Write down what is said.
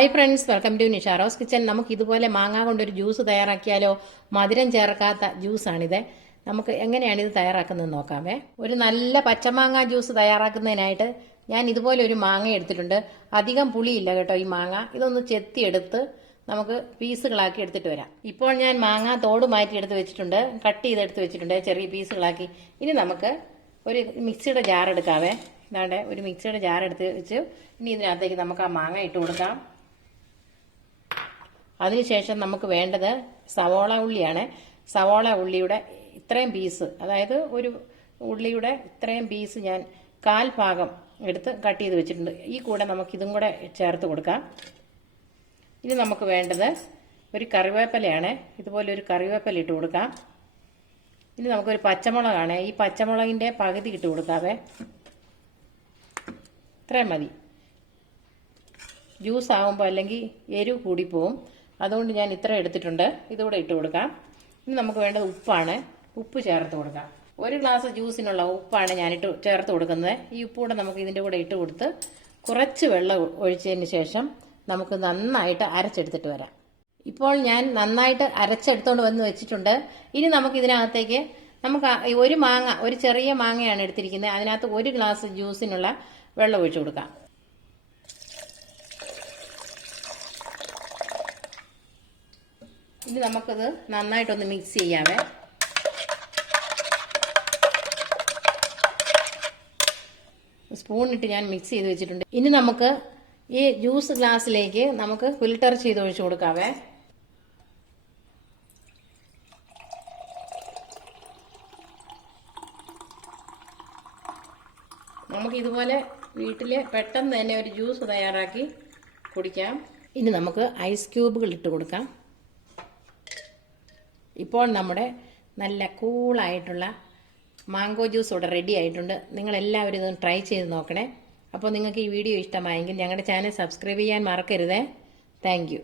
Hi friends, welcome to Nisharos kitchen. നമുക്ക് ഇതുപോലെ മാങ്ങ കൊണ്ടൊരു ജ്യൂസ് തയ്യാറാക്കിയാലോ? മധുരം ചേർക്കാത്ത ജ്യൂസാണിത്. നമുക്ക് എങ്ങനെയാണ് ഇത് തയ്യാറാക്കുന്നത് നോക്കാമേ. ഒരു നല്ല പച്ചമാങ്ങ ജ്യൂസ് തയ്യാറാക്കുന്നതിനായിട്ട് ഞാൻ ഇതുപോലെ ഒരു മാങ്ങ എടുത്തിട്ടുണ്ട്. അധികം പുളിയില്ല കേട്ടോ ഈ മാങ്ങ. ഇതൊന്ന് ചെത്തിയെടുത്ത് നമുക്ക് പീസുകളാക്കി എടുത്തിട്ട് വരാം. ഇപ്പോൾ ഞാൻ മാങ്ങ തോട് മാറ്റി എടുത്ത് വെച്ചിട്ടുണ്ട്, കട്ട് ചെയ്തെടുത്ത് വെച്ചിട്ടുണ്ട് ചെറിയ പീസുകളാക്കി. ഇനി നമുക്ക് ഒരു മിക്സിയുടെ ജാർ എടുക്കാവേ. ഇതാണ്ട് ഒരു മിക്സിയുടെ ജാർ എടുത്ത് വെച്ച് ഇനി ഇതിനകത്തേക്ക് നമുക്ക് ആ മാങ്ങ ഇട്ട് കൊടുക്കാം. അതിനുശേഷം നമുക്ക് വേണ്ടത് സവോള ഉള്ളിയാണ്. സവോള ഉള്ളിയുടെ ഇത്രയും പീസ്, അതായത് ഒരു ഉള്ളിയുടെ ഇത്രയും പീസ് ഞാൻ 1/4 ഭാഗം എടുത്ത് കട്ട് ചെയ്ത് വെച്ചിട്ടുണ്ട്. ഈ കൂടെ നമുക്ക് ഇതും കൂടെ ചേർത്ത് കൊടുക്കാം. ഇനി നമുക്ക് വേണ്ടത് ഒരു കറിവേപ്പിലയാണ്. ഇതുപോലെ ഒരു കറിവേപ്പില ഇട്ട് കൊടുക്കാം. ഇനി നമുക്കൊരു പച്ചമുളകാണ്. ഈ പച്ചമുളകിൻ്റെ പകുതി ഇട്ട് കൊടുക്കാവേ. ഇത്രയും മതി. ജ്യൂസ് ആകുമ്പോൾ അല്ലെങ്കിൽ എരിവ് കൂടിപ്പോവും. അതുകൊണ്ട് ഞാൻ ഇത്ര എടുത്തിട്ടുണ്ട്. ഇതുകൂടെ ഇട്ട് കൊടുക്കാം. ഇനി നമുക്ക് വേണ്ടത് ഉപ്പാണ്. ഉപ്പ് ചേർത്ത് കൊടുക്കാം. 1 ഗ്ലാസ് ജ്യൂസിനുള്ള ഉപ്പാണ് ഞാനിട്ട് ചേർത്ത് കൊടുക്കുന്നത്. ഈ ഉപ്പ് കൂടെ നമുക്ക് ഇതിൻ്റെ കൂടെ ഇട്ട് കൊടുത്ത് കുറച്ച് വെള്ളം ഒഴിച്ചതിന് ശേഷം നമുക്ക് നന്നായിട്ട് അരച്ചെടുത്തിട്ട് വരാം. ഇപ്പോൾ ഞാൻ നന്നായിട്ട് അരച്ചെടുത്തോണ്ട് വന്ന് വെച്ചിട്ടുണ്ട്. ഇനി നമുക്ക് ഇതിനകത്തേക്ക് ഒരു മാങ്ങ, ഒരു ചെറിയ മാങ്ങയാണ് എടുത്തിരിക്കുന്നത്. അതിനകത്ത് 1 ഗ്ലാസ് ജ്യൂസിനുള്ള വെള്ളം ഒഴിച്ചു കൊടുക്കാം. ഇനി നമുക്കത് നന്നായിട്ടൊന്ന് മിക്സ് ചെയ്യാവേ. സ്പൂണിട്ട് ഞാൻ മിക്സ് ചെയ്ത് വെച്ചിട്ടുണ്ട്. ഇനി നമുക്ക് ഈ ജ്യൂസ് ഗ്ലാസ്സിലേക്ക് നമുക്ക് ഫിൽട്ടർ ചെയ്ത് ഒഴിച്ചു കൊടുക്കാവേ. നമുക്ക് ഇതുപോലെ വീട്ടിൽ പെട്ടെന്ന് തന്നെ ഒരു ജ്യൂസ് തയ്യാറാക്കി കുടിക്കാം. ഇനി നമുക്ക് ഐസ് ക്യൂബുകൾ ഇട്ട് കൊടുക്കാം. ഇപ്പോൾ നമ്മുടെ നല്ല കൂളായിട്ടുള്ള മാംഗോ ജ്യൂസ് ഇവിടെ റെഡി ആയിട്ടുണ്ട്. നിങ്ങളെല്ലാവരും ഇതൊന്ന് ട്രൈ ചെയ്ത് നോക്കണേ. അപ്പോൾ നിങ്ങൾക്ക് ഈ വീഡിയോ ഇഷ്ടമായെങ്കിൽ ഞങ്ങളുടെ ചാനൽ സബ്സ്ക്രൈബ് ചെയ്യാൻ മറക്കരുതേ. Thank you.